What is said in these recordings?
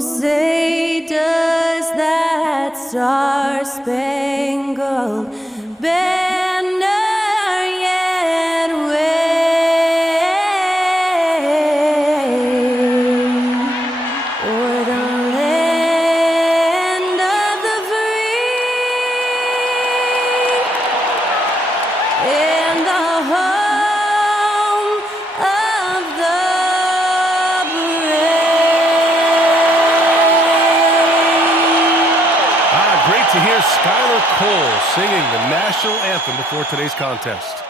say does that star-spangled banner yet wave o'er the land of the free and the home of the Great to hear Skylar Cole singing the national anthem before today's contest.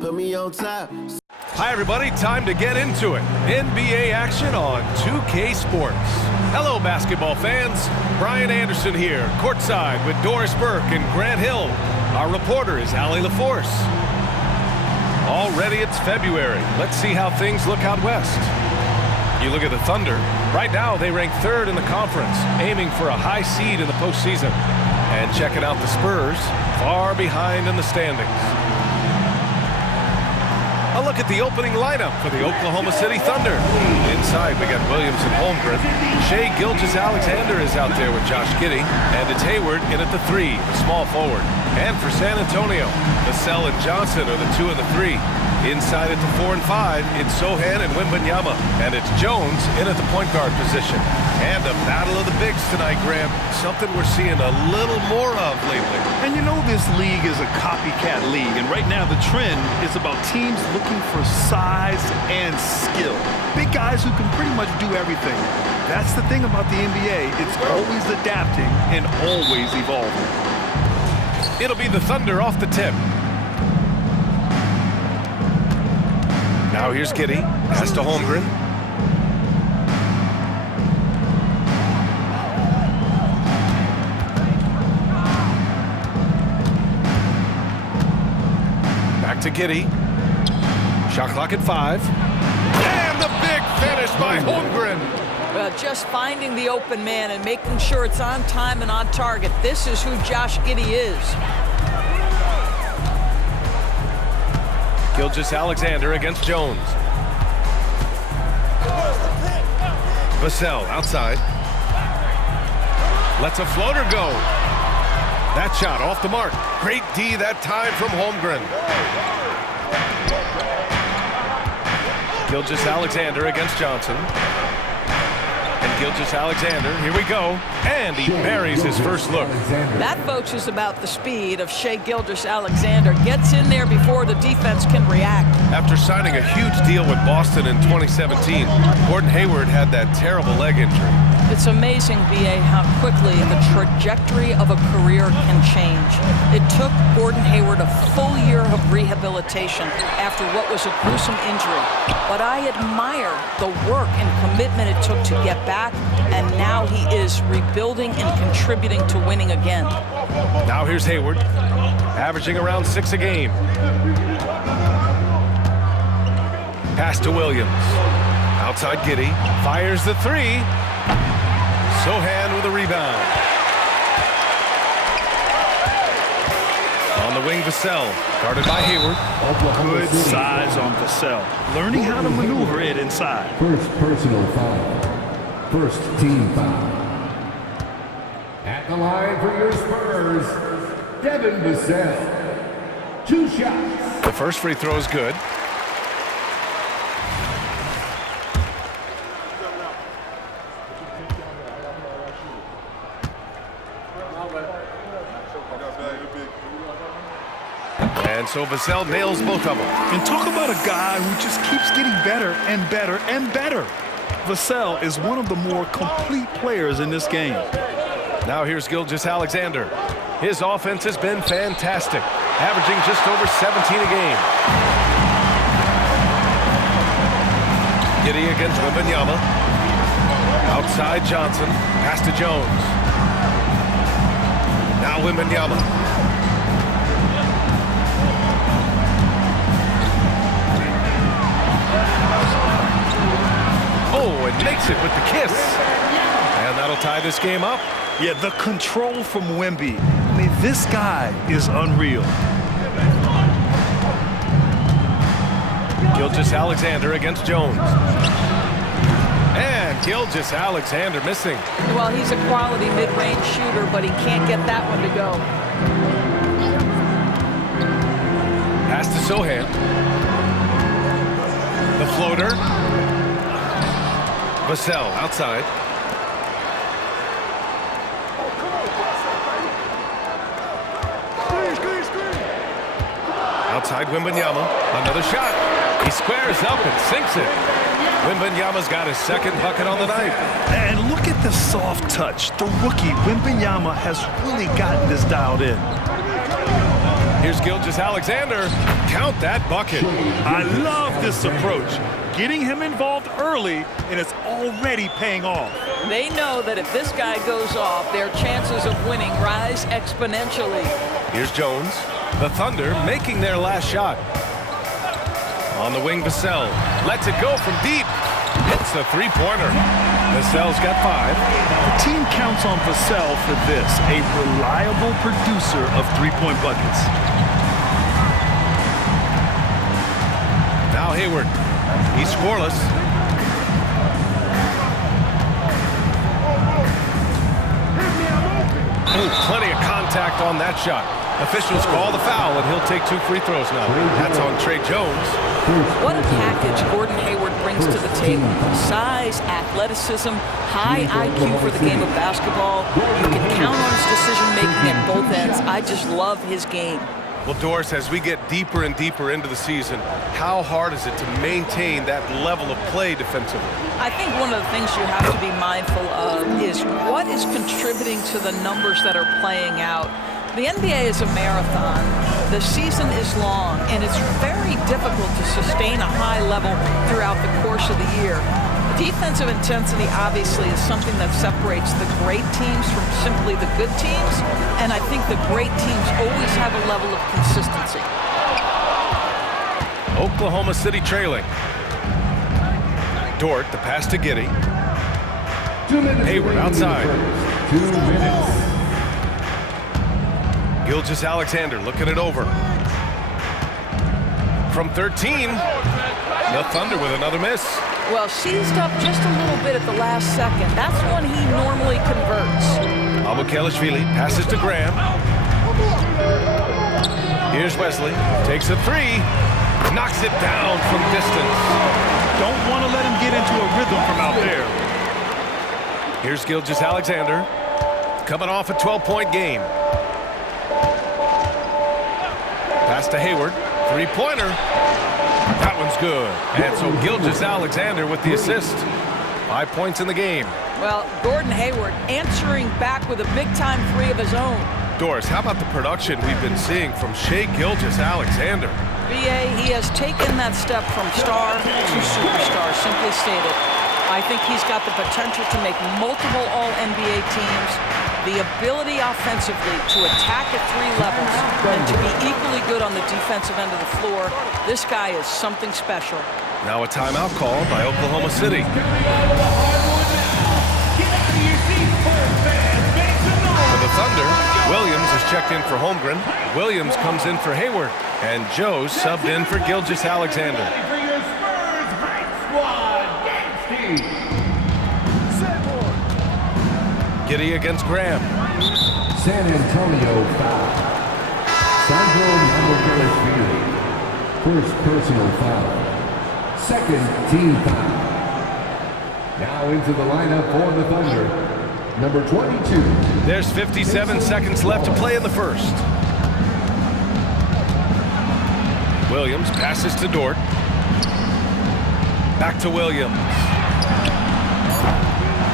Put me on top. Hi everybody, time to get into it. NBA action on 2K Sports. Hello basketball fans, Brian Anderson here, courtside with Doris Burke and Grant Hill. Our reporter is Allie LaForce. Already it's February. Let's see how things look out west. You look at the Thunder. Right now they rank third in the conference, aiming for a high seed in the postseason. And checking out the Spurs, far behind in the standings. A look at the opening lineup for the Oklahoma City Thunder. Inside, we got Williams and Holmgren. Shai Gilgeous-Alexander is out there with Josh Giddey. And it's Hayward in at the 3, the small forward. And for San Antonio, Vassell and Johnson are the 2 and the 3. Inside at the 4 and 5, it's Sohan and Wembanyama. And it's Jones in at the point guard position. And a battle of the bigs tonight, Graham. Something we're seeing a little more of lately. And you know this league is a copycat league. And right now the trend is about teams looking for size and skill. Big guys who can pretty much do everything. That's the thing about the NBA. It's always adapting and always evolving. It'll be the Thunder off the tip. Now here's Giddey. Pass to Holmgren. Back to Giddey. Shot clock at 5. And the big finish by Holmgren. Just finding the open man and making sure it's on time and on target. This is who Josh Giddey is. Gilgeous-Alexander against Jones. Vassell outside. Lets a floater go. That shot off the mark. Great D that time from Holmgren. Gilgeous-Alexander against Johnson. And Gilgeous-Alexander, here we go. And he buries his first look. That, folks, is about the speed of Shai Gilgeous-Alexander. Gets in there before the defense can react. After signing a huge deal with Boston in 2017, Gordon Hayward had that terrible leg injury. It's amazing, B.A., how quickly the trajectory of a career can change. It took Gordon Hayward a full year of rehabilitation after what was a gruesome injury. But I admire the work and commitment it took to get back, and now he is rebuilding and contributing to winning again. Now here's Hayward, averaging around 6 a game. Pass to Williams. Outside Giddey, fires the 3. Sohan with a rebound. On the wing, Vassell, guarded by Hayward. Good size on Vassell. Learning how to maneuver it inside. First personal foul. First team foul. At the line for your Spurs, Devin Vassell. 2 shots. The first free throw is good. And so Vassell nails both of them. And talk about a guy who just keeps getting better and better and better. Vassell is one of the more complete players in this game. Now here's Gilgeous-Alexander. His offense has been fantastic, averaging just over 17 a game. Giddey against Wembanyama. Outside Johnson, pass to Jones. Now Wembanyama. Oh, and makes it with the kiss. And that'll tie this game up. Yeah, the control from Wemby. I mean, this guy is unreal. Gilgeous-Alexander against Jones. And Gilgeous-Alexander missing. Well, he's a quality mid-range shooter, but he can't get that one to go. Pass to Sohan. The floater. Vassell outside. Outside Wembanyama. Another shot. He squares up and sinks it. Wembanyama's got his second bucket on the night. And look at the soft touch. The rookie, Wembanyama, has really gotten this dialed in. Here's Gilgeous-Alexander. Count that bucket. I love this approach. Getting him involved early, and it's already paying off. They know that if this guy goes off, their chances of winning rise exponentially. Here's Jones. The Thunder making their last shot. On the wing, Vassell lets it go from deep. Hits a three-pointer. Vassell's got 5. The team counts on Vassell for this, a reliable producer of three-point buckets. Now Hayward. He's scoreless. Ooh, plenty of contact on that shot. Officials call the foul, and he'll take 2 free throws now. That's on Trey Jones. What a package Gordon Hayward brings to the table. Size, athleticism, high IQ for the game of basketball. You can count on his decision-making at both ends. I just love his game. Well, Doris, as we get deeper and deeper into the season, how hard is it to maintain that level of play defensively? I think one of the things you have to be mindful of is what is contributing to the numbers that are playing out. The NBA is a marathon. The season is long, and it's very difficult to sustain a high level throughout the course of the year. Defensive intensity obviously is something that separates the great teams from simply the good teams, and I think the great teams always have a level of consistency. Oklahoma City trailing. Dort, the pass to Giddey. Hayward outside. 2 minutes. Gilgeous-Alexander looking it over. From 13, the Thunder with another miss. Well, seized up just a little bit at the last second. That's when he normally converts. Abukelashvili passes to Graham. Here's Wesley. Takes a 3. Knocks it down from distance. Don't want to let him get into a rhythm from out there. Here's Gilgeous-Alexander. Coming off a 12-point game. Pass to Hayward. 3-pointer. That one's good. And so Gilgeous-Alexander with the assist. 5 points in the game. Well, Gordon Hayward answering back with a big-time 3 of his own. Doris, how about the production we've been seeing from Shai Gilgeous-Alexander? BA, he has taken that step from star to superstar, simply stated. I think he's got the potential to make multiple All-NBA teams, the ability offensively to attack at 3 levels, and to be equally good on the defensive end of the floor. This guy is something special. Now a timeout call by Oklahoma City. For the Thunder, Williams is checked in for Holmgren. Williams comes in for Hayward. And Joe subbed in for Gilgeous-Alexander. Giddey against Graham. San Antonio foul. Sandro Abukelashvili. First personal foul. Second team foul. Now into the lineup for the Thunder. Number 22. There's 57 seconds left to play in the first. Williams passes to Dort. Back to Williams.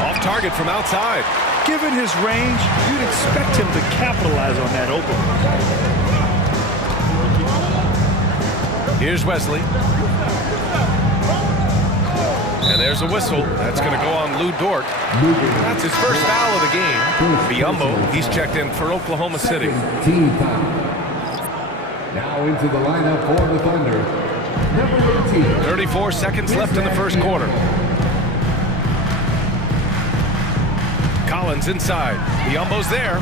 Off target from outside. Given his range, you'd expect him to capitalize on that open. Here's Wesley. And there's a whistle. That's going to go on Lou Dort. That's his first foul of the game. Biyombo, he's checked in for Oklahoma City. Team foul. Now into the lineup for the Thunder. Number 18. 34 seconds left in the first quarter. Collins inside. Biombo's there.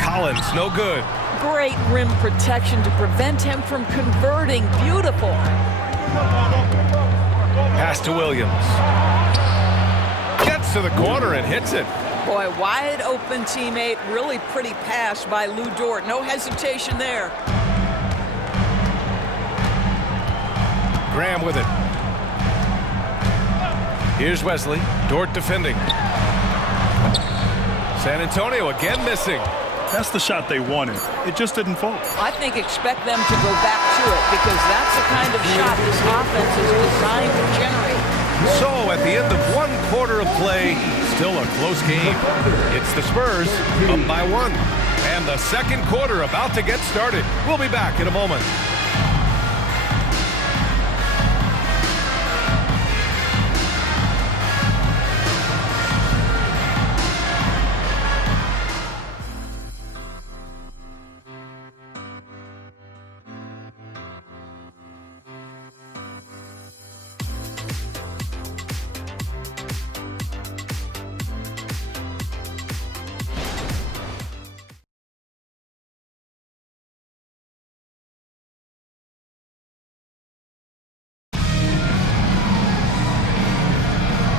Collins, no good. Great rim protection to prevent him from converting. Beautiful. Pass to Williams. Gets to the corner and hits it. Boy, wide open teammate. Really pretty pass by Lou Dort. No hesitation there. Graham with it. Here's Wesley. Dort defending. San Antonio again missing. That's the shot they wanted. It just didn't fall. I think expect them to go back to it because that's the kind of shot this offense is designed to generate. So at the end of one quarter of play, still a close game. It's the Spurs up by 1. And the second quarter about to get started. We'll be back in a moment.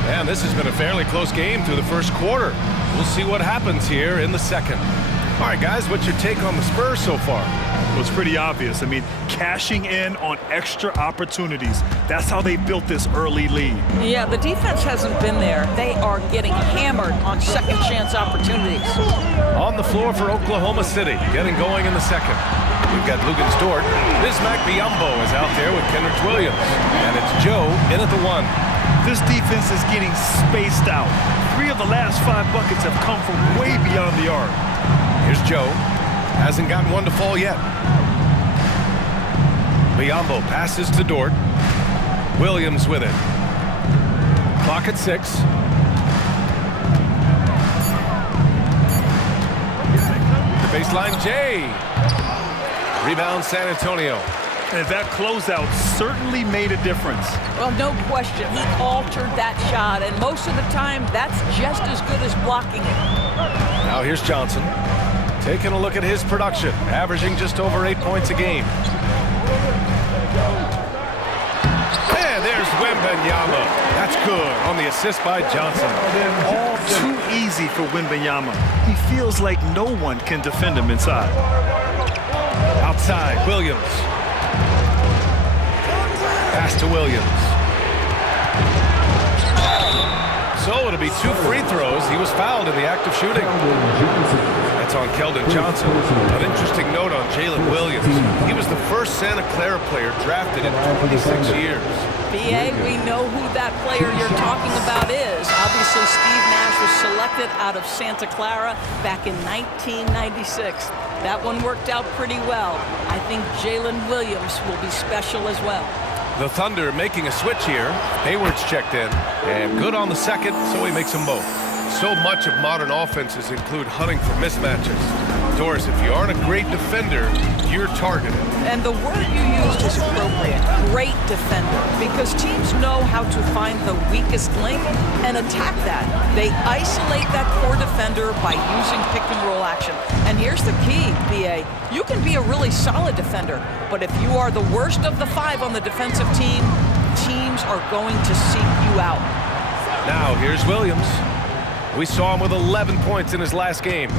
And this has been a fairly close game through the first quarter. We'll see what happens here in the second. All right, guys, what's your take on the Spurs so far? Well, it's pretty obvious. I mean, cashing in on extra opportunities. That's how they built this early lead. Yeah, the defense hasn't been there. They are getting hammered on second chance opportunities. On the floor for Oklahoma City, getting going in the second. We've got Lugens Dort. Bismack Biyombo is out there with Kenrich Williams. And it's Joe in at the 1. This defense is getting spaced out. 3 of the last 5 buckets have come from way beyond the arc. Here's Joe. Hasn't gotten one to fall yet. Biyombo passes to Dort. Williams with it. Clock at 6. The baseline, Jay. Rebound, San Antonio. And that closeout certainly made a difference. Well, no question. He altered that shot, and most of the time, that's just as good as blocking it. Now here's Johnson. Taking a look at his production, averaging just over 8 points a game. And there's Wembanyama. That's good on the assist by Johnson. All too easy for Wembanyama. He feels like no one can defend him inside. Outside, Williams. Pass to Williams. So it'll be 2 free throws. He was fouled in the act of shooting. That's on Keldon Johnson. An interesting note on Jalen Williams. He was the first Santa Clara player drafted in 26 years. BA, we know who that player you're talking about is. Obviously, Steve Nash was selected out of Santa Clara back in 1996. That one worked out pretty well. I think Jalen Williams will be special as well. The Thunder making a switch here. Hayward's checked in, and good on the second, so he makes them both. So much of modern offenses include hunting for mismatches. Doris, if you aren't a great defender, you're targeted. And the word you used is appropriate. Great defender. Because teams know how to find the weakest link and attack that. They isolate that core defender by using pick-and-roll action. And here's the key, BA. You can be a really solid defender, but if you are the worst of the 5 on the defensive team, teams are going to seek you out. Now, here's Williams. We saw him with 11 points in his last game.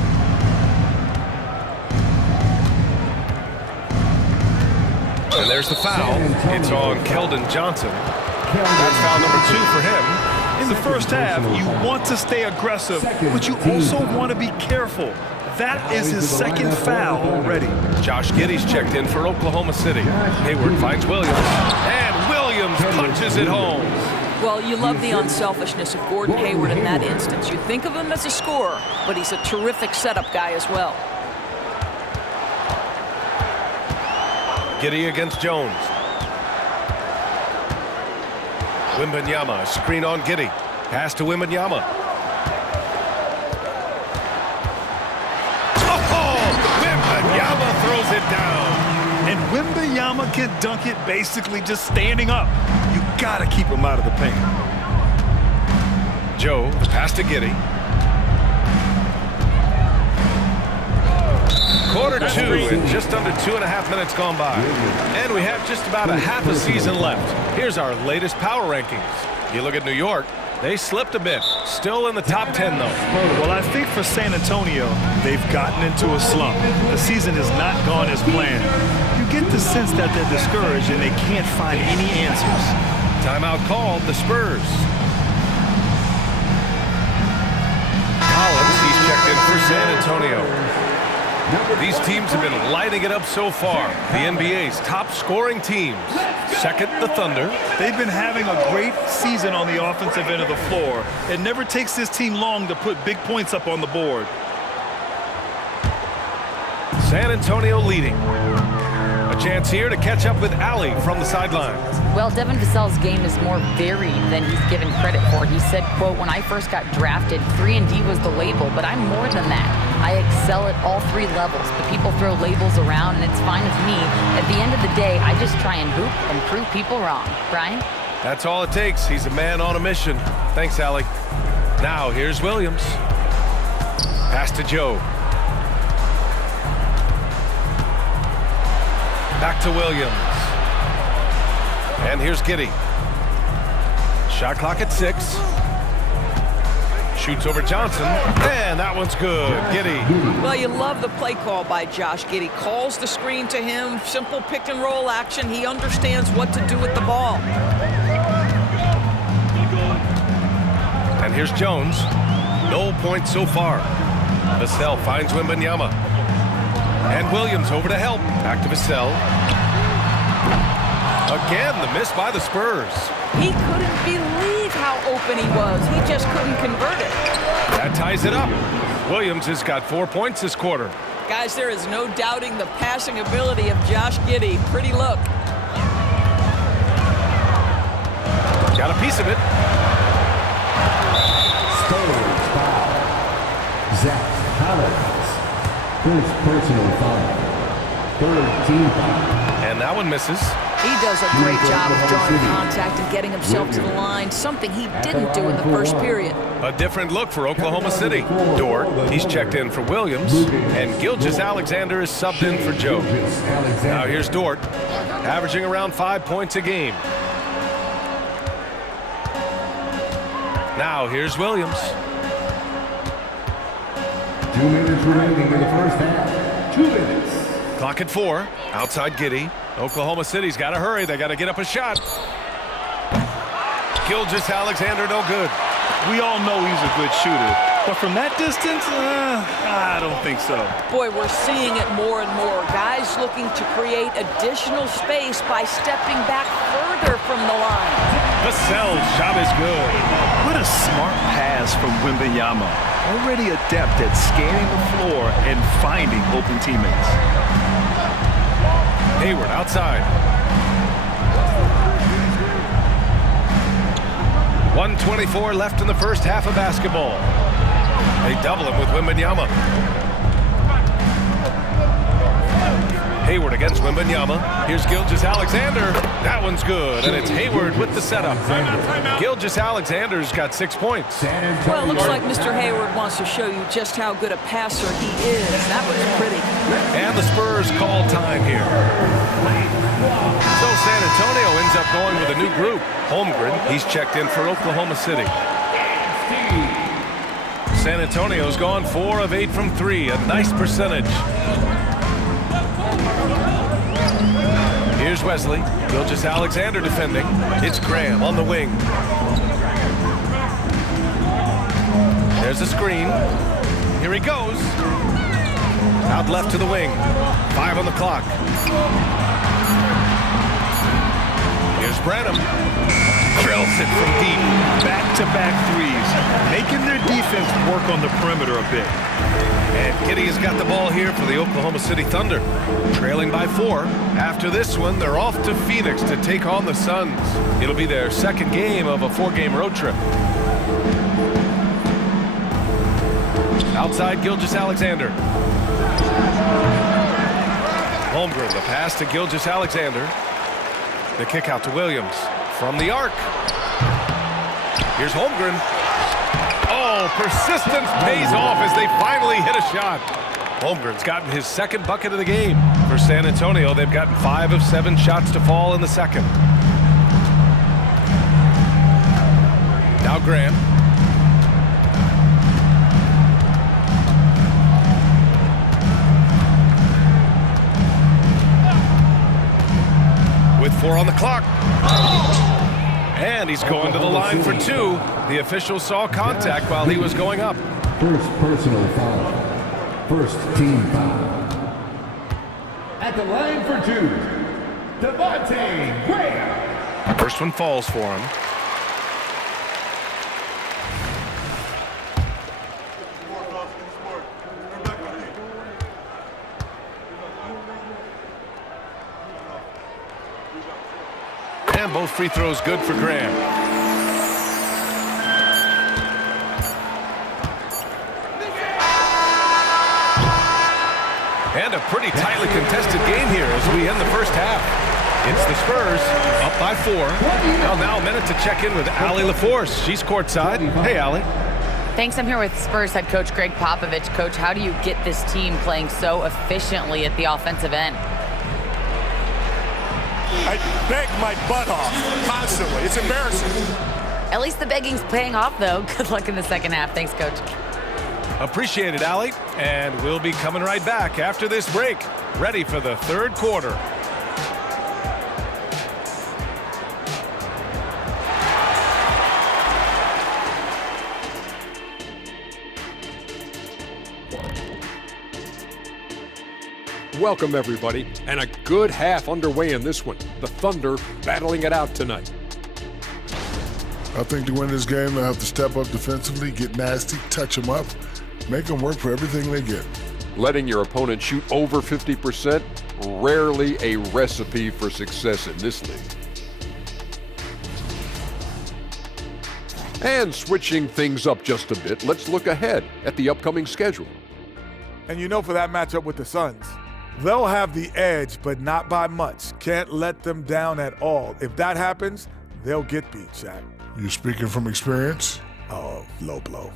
And there's the foul. It's on Keldon Johnson. That's foul number 2 for him. In the first half, you want to stay aggressive, but you also want to be careful. That is his second foul already. Josh Giddey's checked in for Oklahoma City. Hayward finds Williams. And Williams punches it home. Well, you love the unselfishness of Gordon Hayward in that instance. You think of him as a scorer, but he's a terrific setup guy as well. Giddey against Jones. Wembanyama, screen on Giddey. Pass to Wembanyama. Oh, Wembanyama throws it down. And Wembanyama can dunk it basically just standing up. You got to keep him out of the paint. Joe, the pass to Giddey. Quarter two and just under 2.5 minutes gone by. And we have just about a half a season left. Here's our latest power rankings. You look at New York, they slipped a bit. Still in the top 10, though. Well, I think for San Antonio, they've gotten into a slump. The season has not gone as planned. You get the sense that they're discouraged and they can't find any answers. Timeout called, the Spurs. Collins, he's checked in for San Antonio. These teams have been lighting it up so far. The NBA's top scoring teams. Second, the Thunder. They've been having a great season on the offensive end of the floor. It never takes this team long to put big points up on the board. San Antonio leading. A chance here to catch up with Allie from the sideline. Well, Devin Vassell's game is more varied than he's given credit for. He said, quote, "When I first got drafted, 3-and-D was the label, but I'm more than that. I excel at all three levels. But people throw labels around, and it's fine with me. At the end of the day, I just try and hoop and prove people wrong." Brian? That's all it takes. He's a man on a mission. Thanks, Allie. Now, here's Williams. Pass to Joe. Back to Williams. And here's Giddey. Shot clock at 6. Shoots over Johnson. And that one's good. Giddey. Well, you love the play call by Josh Giddey. Calls the screen to him. Simple pick and roll action. He understands what to do with the ball. And here's Jones. No points so far. Vassell finds Wembanyama. And Williams over to help. Back to Vassell. Again, the miss by the Spurs. He couldn't believe how open he was. He just couldn't convert it. That ties it up. Williams has got 4 points this quarter. Guys, there is no doubting the passing ability of Josh Giddey. Pretty look. Got a piece of it. Spurs foul. Zach Collins. First personal foul. Third team foul. And that one misses. He does a great job of drawing contact and getting himself to the line, something he didn't do in the first period. A different look for Oklahoma City. Dort, he's checked in for Williams, and Gilgeous-Alexander is subbed in for Joe. Now here's Dort, averaging around 5 points a game. Now here's Williams. 2 minutes remaining in the first half. 2 minutes. Clock at 4. Outside Giddey. Oklahoma City's got to hurry. They got to get up a shot. Gilgeous-Alexander, no good. We all know he's a good shooter, but from that distance, I don't think so. Boy, we're seeing it more and more. Guys looking to create additional space by stepping back further from the line. Vassell's shot is good. What a smart pass from Wembanyama. Already adept at scanning the floor and finding open teammates. Hayward outside. 1:24 left in the first half of basketball. They double him with Wembanyama. Hayward against Wembanyama. Here's Gilgeous-Alexander. That one's good, and it's Hayward with the setup. Gilgeous-Alexander's got 6 points. Well, it looks like Mr. Hayward wants to show you just how good a passer he is. That was pretty. And the Spurs call time here. So San Antonio ends up going with a new group. Holmgren, he's checked in for Oklahoma City. San Antonio's gone 4 of 8 from 3, a nice percentage. Here's Wesley. Gilgeous-Alexander defending. It's Graham on the wing. There's a screen. Here he goes. Out left to the wing. 5 on the clock. Here's Branham. Drills it from deep. Back-to-back threes, making their defense work on the perimeter a bit. And Giddey has got the ball here for the Oklahoma City Thunder. Trailing by 4. After this one, they're off to Phoenix to take on the Suns. It'll be their second game of a 4-game road trip. Outside, Gilgeous-Alexander. Holmgren, the pass to Gilgeous-Alexander. The kick out to Williams. From the arc. Here's Holmgren. Oh, persistence pays off as they finally hit a shot. Holmgren's gotten his second bucket of the game. For San Antonio, they've gotten 5 of 7 shots to fall in the second. Now Graham. With 4 on the clock. And he's going to the line for 2. The official saw contact while he was going up. First personal foul. First team foul. At the line for 2, Devontae Graham. First one falls for him. And both free throws good for Graham. And a pretty tightly contested game here as we end the first half. It's the Spurs up by 4. Now a minute to check in with Allie LaForce. She's courtside. Hey, Allie. Thanks. I'm here with Spurs head coach Greg Popovich. Coach, how do you get this team playing so efficiently at the offensive end? I beg my butt off constantly. It's embarrassing. At least the begging's paying off, though. Good luck in the second half. Thanks, Coach. Appreciate it, Allie. And we'll be coming right back after this break. Ready for the third quarter. Welcome, everybody, and a good half underway in this one. The Thunder battling it out tonight. I think to win this game, they'll have to step up defensively, get nasty, touch them up, make them work for everything they get. Letting your opponent shoot over 50%, rarely a recipe for success in this league. And switching things up just a bit, let's look ahead at the upcoming schedule. And you know, for that matchup with the Suns, they'll have the edge, but not by much. Can't let them down at all. If that happens, they'll get beat, Shaq. You speaking from experience? Oh, low blow.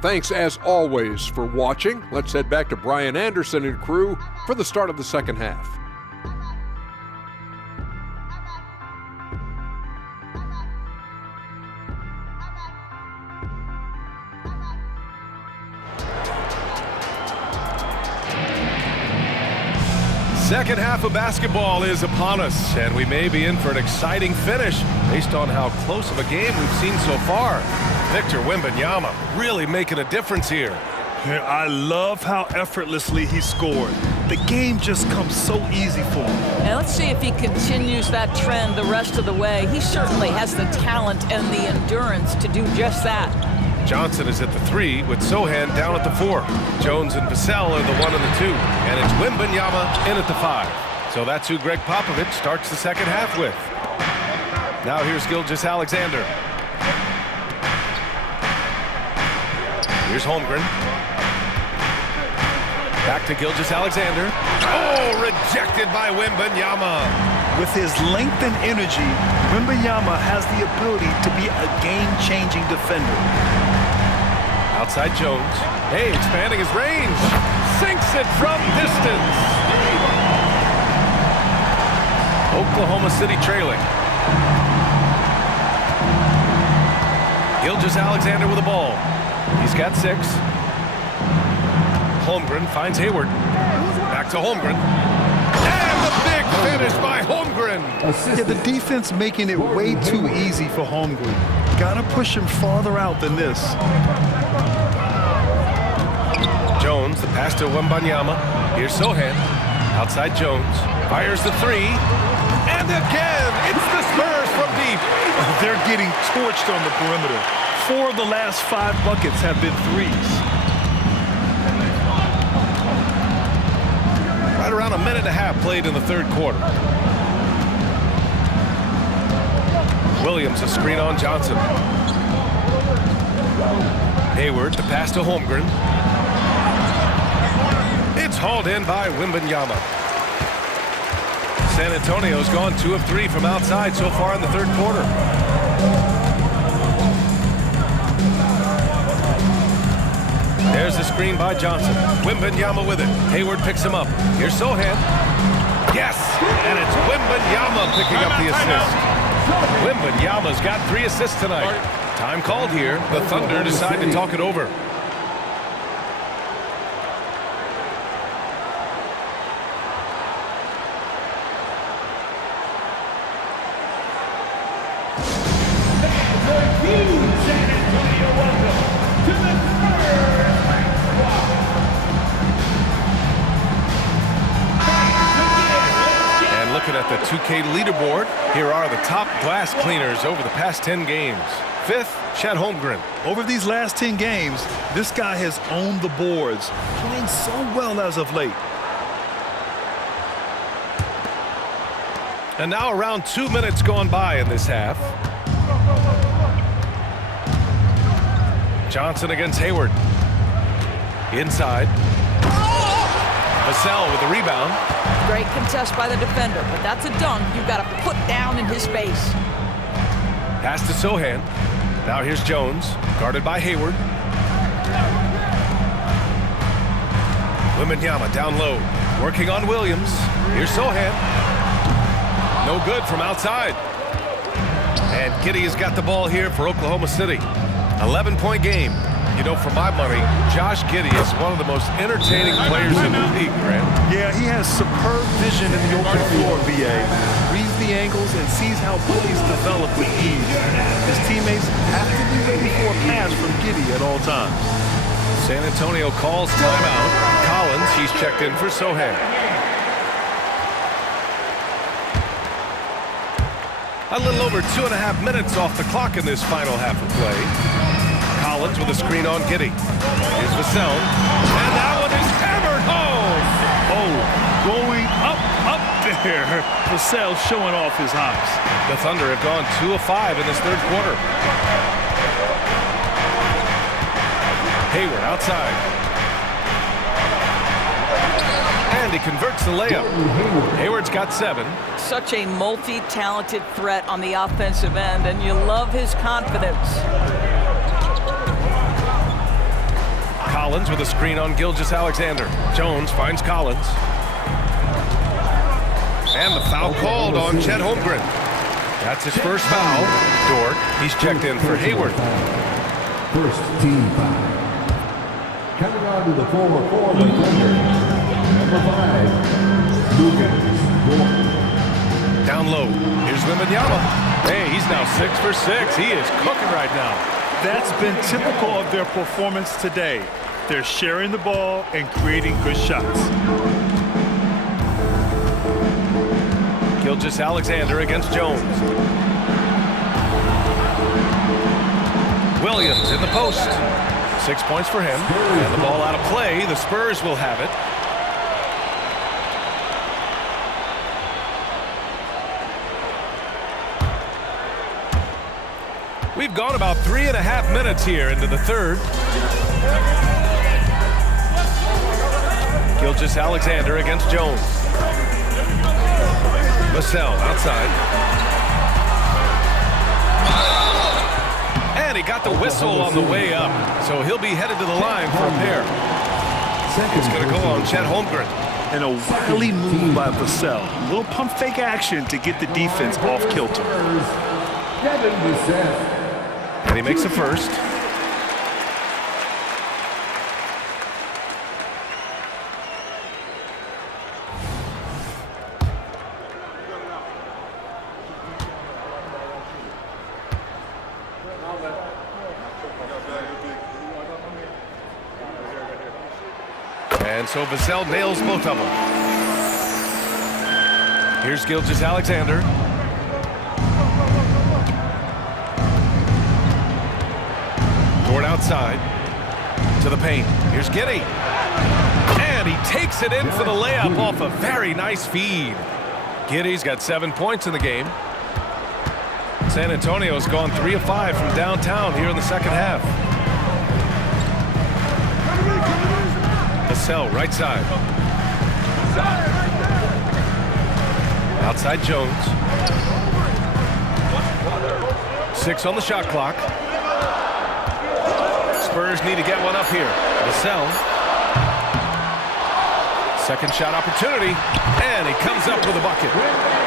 Thanks, as always, for watching. Let's head back to Brian Anderson and crew for the start of the second half. Second half of basketball is upon us, and we may be in for an exciting finish based on how close of a game we've seen so far. Victor Wembanyama really making a difference here. Yeah, I love how effortlessly he scored. The game just comes so easy for him. And let's see if he continues that trend the rest of the way. He certainly has the talent and the endurance to do just that. Johnson is at the 3 with Sohan down at the 4. Jones and Vassell are the 1 and the 2. And it's Wembanyama in at the 5. So that's who Greg Popovich starts the second half with. Now here's Gilgeous-Alexander. Here's Holmgren. Back to Gilgeous-Alexander. Oh, rejected by Wembanyama. With his length and energy, Wembanyama has the ability to be a game-changing defender. Outside Jones. Hey, expanding his range. Sinks it from distance. Oklahoma City trailing. Gilgeous-Alexander with the ball. He's got 6. Holmgren finds Hayward. Back to Holmgren. And the big finish by Holmgren. Yeah, the defense making it way too easy for Holmgren. Gotta push him farther out than this. Jones, the pass to Wembanyama. Here's Sohan. Outside Jones. Fires the 3. And again, it's the Spurs from deep. They're getting torched on the perimeter. 4 of the last 5 buckets have been 3s. Right around a minute and a half played in the third quarter. Williams a screen on Johnson. Hayward, the pass to Holmgren. It's hauled in by Wembanyama. San Antonio's gone 2 of 3 from outside so far in the third quarter. There's the screen by Johnson. Wembanyama with it. Hayward picks him up. Here's Sohan. Yes! And it's Wembanyama picking up the assist. Wembanyama's got 3 assists tonight. Time called here. The Thunder decide to talk it over. Looking at the 2K leaderboard, here are the top glass cleaners over the past 10 games. 5th, Chet Holmgren. Over these last 10 games, this guy has owned the boards, playing so well as of late. And now around 2 minutes gone by in this half. Johnson against Hayward. Inside. Vassell with the rebound. Great contest by the defender, but that's a dunk you've got to put down in his face. Pass to Sohan. Now here's Jones, guarded by Hayward. Wembanyama down low, working on Williams. Here's Sohan. No good from outside. And Giddey has got the ball here for Oklahoma City. 11-point game. You know, for my money, Josh Giddey is one of the most entertaining players in the league, Grant. Yeah, he has superb vision in the open floor, BA. Reads the angles and sees how plays develop with ease. His teammates have to be ready for a pass from Giddey at all times. San Antonio calls timeout. Collins, he's checked in for Sohan. A little over 2.5 minutes off the clock in this final half of play. Collins with a screen on Giddey. Here's Vassell. And that one is hammered home. Oh, going up there. Vassell showing off his hops. The Thunder have gone 2 of 5 in this third quarter. Hayward outside. And he converts the layup. Hayward's got 7. Such a multi-talented threat on the offensive end, and you love his confidence. Collins with a screen on Gilgeous-Alexander. Jones finds Collins. And the foul called on Chet Holmgren. That's his first foul. Dort, he's checked in for Hayward. First team foul. Coming on to the former Thunder, number 5, Lucas. Down low, here's Wembanyama. Hey, he's now 6 for 6. He is cooking right now. That's been typical of their performance today. They're sharing the ball and creating good shots. Gilgeous-Alexander against Jones. Williams in the post. 6 points for him. And the ball out of play. The Spurs will have it. We've gone about 3.5 minutes here into the third. Gilgeous-Alexander against Jones. Vassell outside. And he got the whistle on the way up, so he'll be headed to the line for a pair. It's going to go on Chet Holmgren. And a wily move by Vassell. A little pump fake action to get the defense off kilter. And he makes a first. And so Vassell nails both of them. Here's Gilgeous-Alexander. Dort outside to the paint. Here's Giddey. And he takes it in for the layup off a very nice feed. Giddey's got 7 points in the game. San Antonio's gone 3 of 5 from downtown here in the second half. Vassell, right side. Outside Jones. 6 on the shot clock. Spurs need to get one up here. Vassell. Second shot opportunity, and he comes up with a bucket.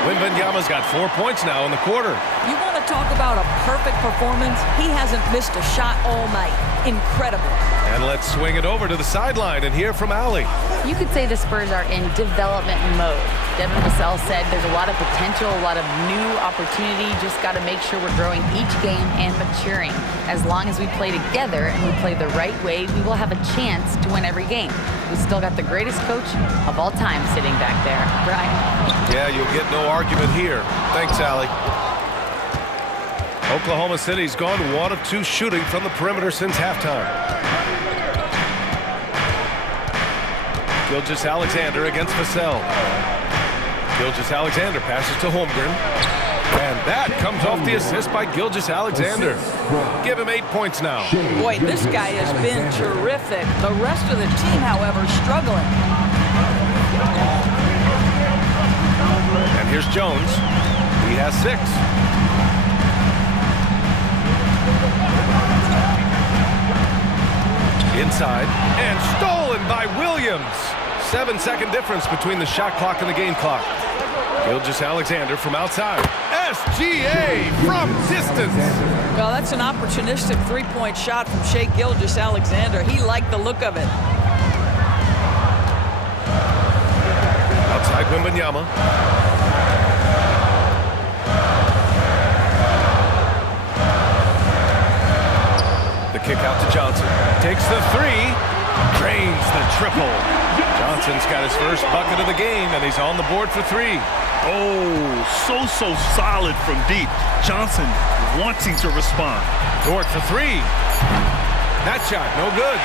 Wembanyama's got 4 points now in the quarter. You want to talk about a perfect performance? He hasn't missed a shot all night. Incredible. And let's swing it over to the sideline and hear from Allie. You could say the Spurs are in development mode. Devin Vassell said there's a lot of potential, a lot of new opportunity. Just got to make sure we're growing each game and maturing. As long as we play together and we play the right way, we will have a chance to win every game. We still got the greatest coach of all time sitting back there. Brian? Yeah, you'll get no argument here. Thanks, Allie. Oklahoma City's gone 1 of 2 shooting from the perimeter since halftime. Gilgeous-Alexander against Vassell. Gilgeous-Alexander passes to Holmgren. And that comes off the assist by Gilgeous-Alexander. Give him 8 points now. Boy, this guy has been terrific. The rest of the team, however, struggling. And here's Jones. He has 6. Inside, and stolen by Williams. 7-second difference between the shot clock and the game clock. Gilgeous-Alexander from outside. SGA from distance. Well, that's an opportunistic three-point shot from Shai Gilgeous-Alexander. He liked the look of it. Outside Wembanyama. The kick out to Johnson. Takes the 3. Drains the triple. Johnson's got his first bucket of the game, and he's on the board for 3. Oh, so solid from deep. Johnson wanting to respond. Dort for 3. That shot, no good.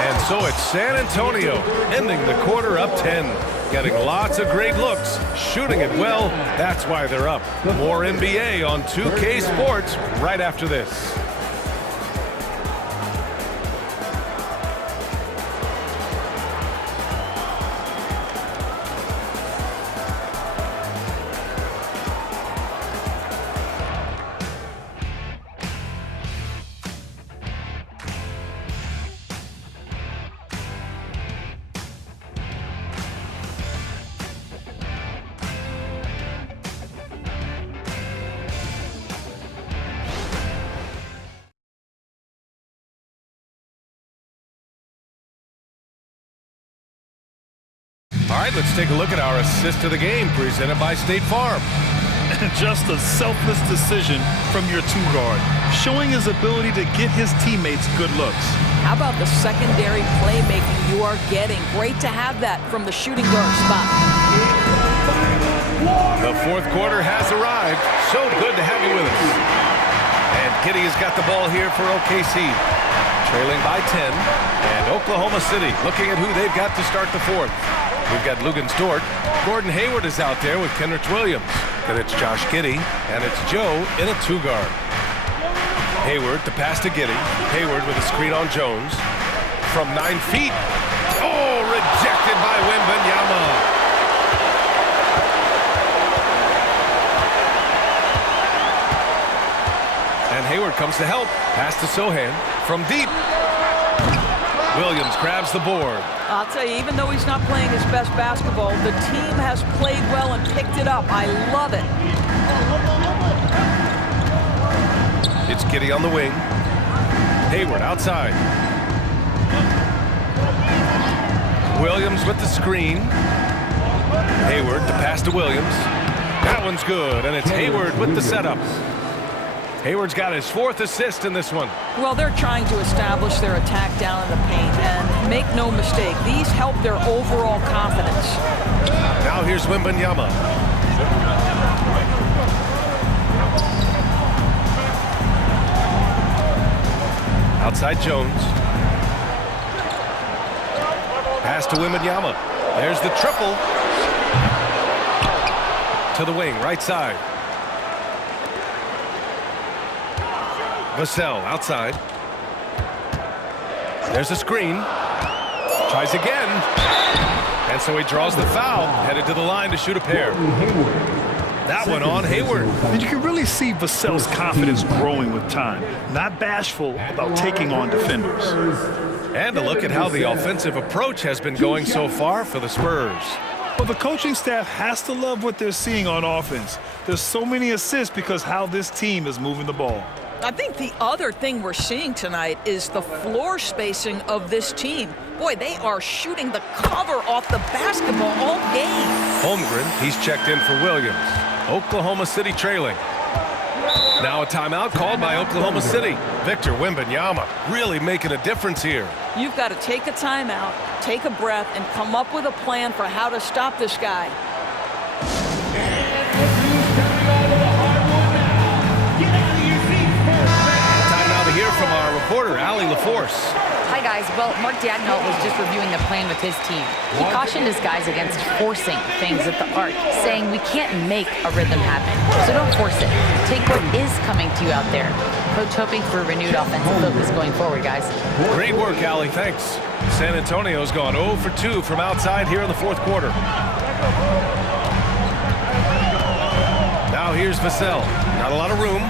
And so it's San Antonio ending the quarter up 10. Getting lots of great looks, shooting it well. That's why they're up. More NBA on 2K Sports right after this. All right, let's take a look at our assist of the game presented by State Farm. Just a selfless decision from your 2-guard, showing his ability to get his teammates good looks. How about the secondary playmaking you are getting? Great to have that from the shooting guard spot. The fourth quarter has arrived. So good to have you with us. And Giddey has got the ball here for OKC. Trailing by 10. And Oklahoma City looking at who they've got to start the fourth. We've got Luguentz Dort. Gordon Hayward is out there with Kenrich Williams. Then it's Josh Giddey, and it's Joe in a 2-guard. Hayward to pass to Giddey. Hayward with a screen on Jones. From 9 feet. Oh, rejected by Wembanyama. And Hayward comes to help. Pass to Sohan from deep. Williams grabs the board. I'll tell you, even though he's not playing his best basketball, the team has played well and picked it up. I love it. It's Giddey on the wing. Hayward outside. Williams with the screen. Hayward to pass to Williams. That one's good, and it's Hayward with the setup. Hayward's got his 4th assist in this one. Well, they're trying to establish their attack down in the paint, and make no mistake, these help their overall confidence. Now here's Wembanyama. Outside Jones. Pass to Wembanyama. There's the triple. To the wing, right side. Vassell outside. There's a screen. Tries again. And so he draws the foul. Headed to the line to shoot a pair. That one on Hayward. And you can really see Vassell's confidence growing with time. Not bashful about taking on defenders. And a look at how the offensive approach has been going so far for the Spurs. Well, the coaching staff has to love what they're seeing on offense. There's so many assists because how this team is moving the ball. I think the other thing we're seeing tonight is the floor spacing of this team. Boy, they are shooting the cover off the basketball all game. Holmgren, he's checked in for Williams. Oklahoma City trailing. Now a timeout called by Oklahoma City. Victor Wembanyama really making a difference here. You've got to take a timeout, take a breath, and come up with a plan for how to stop this guy. Time now to hear from our reporter, Allie LaForce. Hi, guys. Well, Mark Dagnall was just reviewing the plan with his team. He cautioned his guys against forcing things at the arc, saying we can't make a rhythm happen, so don't force it. Take what is coming to you out there. Coach hoping for renewed offensive focus going forward, guys. Great work, Allie. Thanks. San Antonio's gone 0 for 2 from outside here in the fourth quarter. Now here's Vassell. Not a lot of room.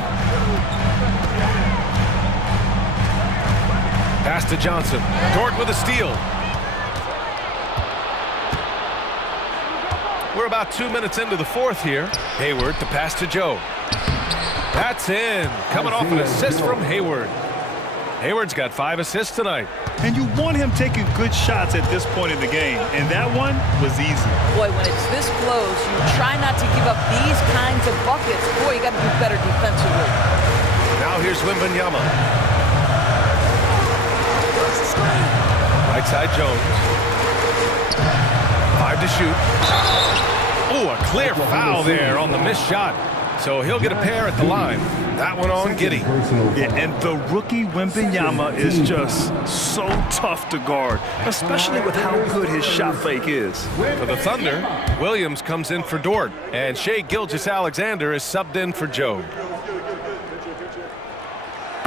Pass to Johnson. Dort with a steal. We're about 2 minutes into the fourth here. Hayward to pass to Joe. That's in. Coming off an assist from Hayward. Hayward's got 5 assists tonight. And you want him taking good shots at this point in the game, and that one was easy. Boy, when it's this close, you try not to give up these kinds of buckets. Boy, you got to do better defensively. Now here's Wembanyama. Right side Jones. 5 to shoot. Oh, a clear foul there on the missed shot. So he'll get a pair at the line. That one on Giddey. Yeah, and the rookie Wembanyama is just so tough to guard, especially with how good his shot fake is. For the Thunder, Williams comes in for Dort, and Shai Gilgeous-Alexander is subbed in for Joe.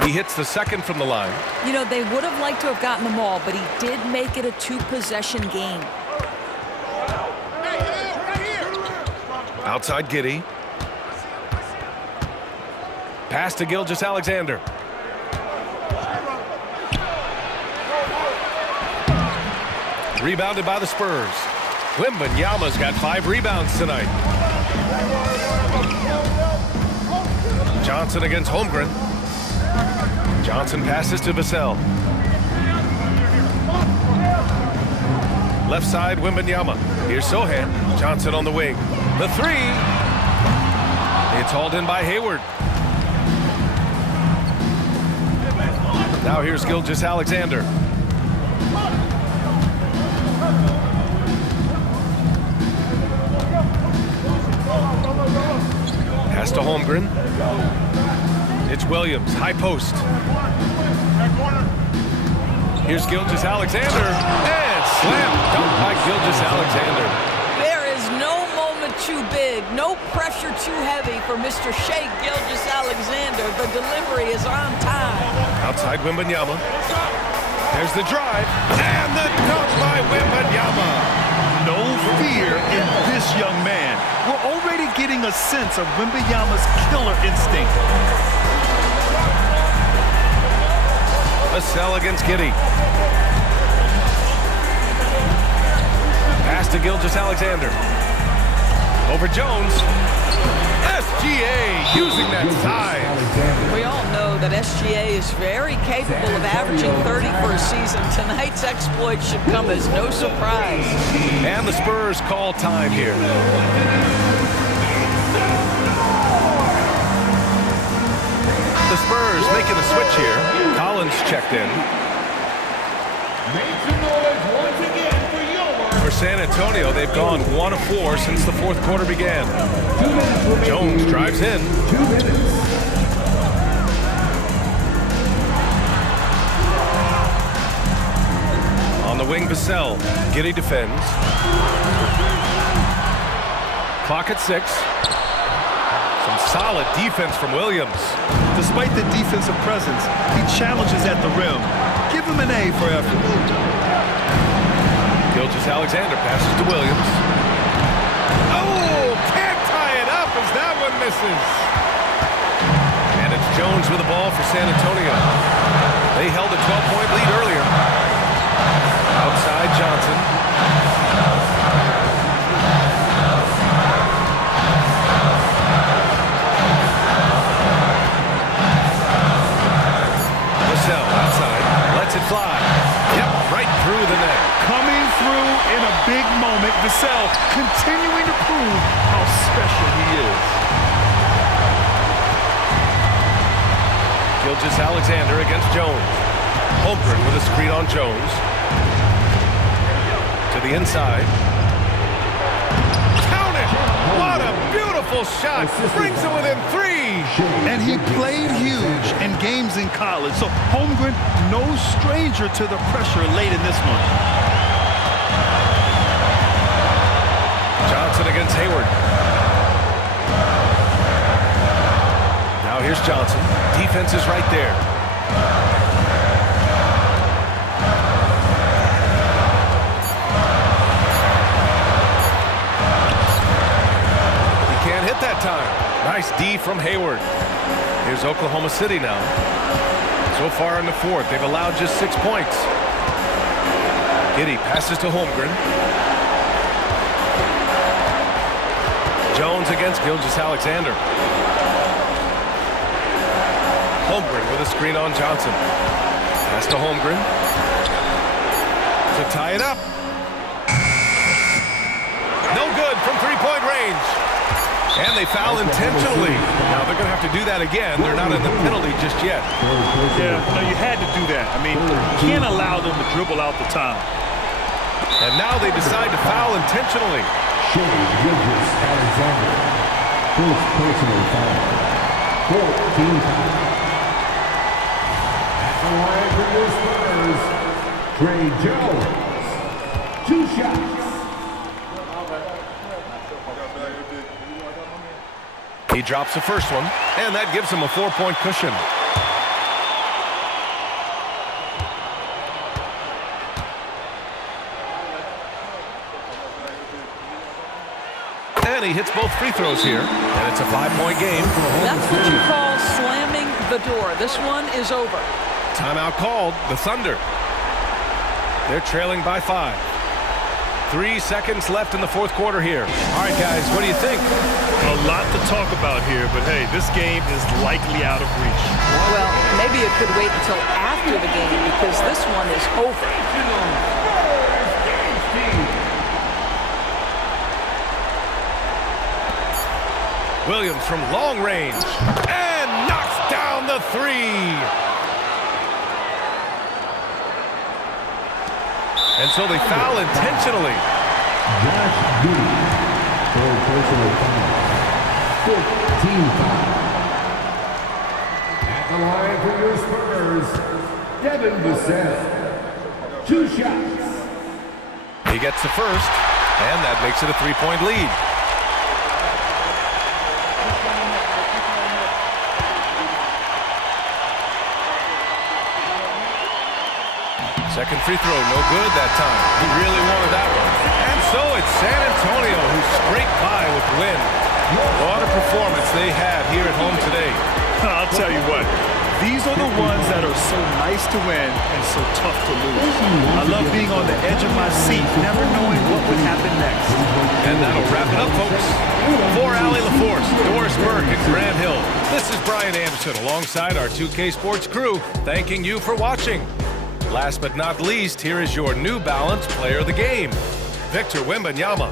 He hits the second from the line. You know, they would have liked to have gotten them all, but he did make it a 2-possession game. Outside Giddey. Pass to Gilgeous-Alexander. Rebounded by the Spurs. Wembanyama's got 5 rebounds tonight. Johnson against Holmgren. Johnson passes to Vassell. Left side, Wembanyama. Here's Sohan. Johnson on the wing. The 3. It's hauled in by Hayward. Now here's Gilgeous-Alexander. Pass to Holmgren. It's Williams, high post. Here's Gilgeous-Alexander, and slam dunk by Gilgeous-Alexander. There is no moment too big, no pressure too heavy for Mr. Shai Gilgeous-Alexander. The delivery is on time. Outside Wembanyama. There's the drive, and the dunk by Wembanyama. No fear in this young man. We're already getting a sense of Wembanyama's killer instinct. Vassell against Giddey. Pass to Gilgeous-Alexander. Over Jones. SGA using that size. We all know that SGA is very capable of averaging 30 for a season. Tonight's exploit should come as no surprise. And the Spurs call time here. The Spurs making a switch here. Collins checked in. For San Antonio, they've gone 1 of 4 since the fourth quarter began. Jones drives in. On the wing, Vassell. Giddey defends. Clock at 6. Some solid defense from Williams. Despite the defensive presence, he challenges at the rim. Give him an A for effort. Gilgeous-Alexander passes to Williams. Oh, can't tie it up as That one misses. And it's Jones with the ball for San Antonio. They held a 12-point lead earlier. Outside Johnson. Vassell outside. Lets it fly. Yep, right through the net. Coming through in a big moment. Vassell continuing to prove how special he is. Gilgeous-Alexander against Jones. Holmgren with a screen on Jones. To the inside. Count it! What a beautiful shot! Brings it within 3! And he played huge in games in college, so Holmgren, no stranger to the pressure late in this one. Johnson against Hayward. Now here's Johnson. Defense is right there. He can't hit that time. Nice D from Hayward. Here's Oklahoma City now. So far in the fourth, they've allowed just 6 points. Giddey passes to Holmgren. Jones against Gilgeous-Alexander. Holmgren with a screen on Johnson. Pass to Holmgren. To tie it up. No good from three-point range. And they foul intentionally. Now they're going to have to do that again. They're not in the penalty just yet. Yeah, no, you had to do that. I mean, you can't allow them to dribble out the time. And now they decide to foul intentionally. Gilgeous-Alexander. First personal foul. 14 foul. At the line for the Spurs, Trey Jones. 2 shots. He drops the first one, and that gives him a 4-point cushion. And he hits both free throws here, and it's a 5-point game. That's what you call slamming the door. This one is over. Timeout called, the Thunder. They're trailing by 5. 3 seconds left in the fourth quarter here. All right, guys, what do you think? A lot to talk about here, but hey, this game is likely out of reach. Well, maybe it could wait until after the game because this one is over. Williams from long range and knocks down the 3. And so they foul intentionally. Josh Giddey. For personal foul. 14 foul. At the line for your Spurs, Devin Vassell. 2 shots. He gets the first, and that makes it a 3-point lead. Second free throw, no good that time. He really wanted that one. And so it's San Antonio who scraped by with the win. What a performance they had here at home today. I'll tell you what, these are the ones that are so nice to win and so tough to lose. I love being on the edge of my seat, never knowing what would happen next. And that'll wrap it up, folks. For Allie LaForce, Doris Burke, and Grant Hill, this is Brian Anderson alongside our 2K Sports crew, thanking you for watching. Last but not least, here is your New Balance Player of the Game, Victor Wembanyama.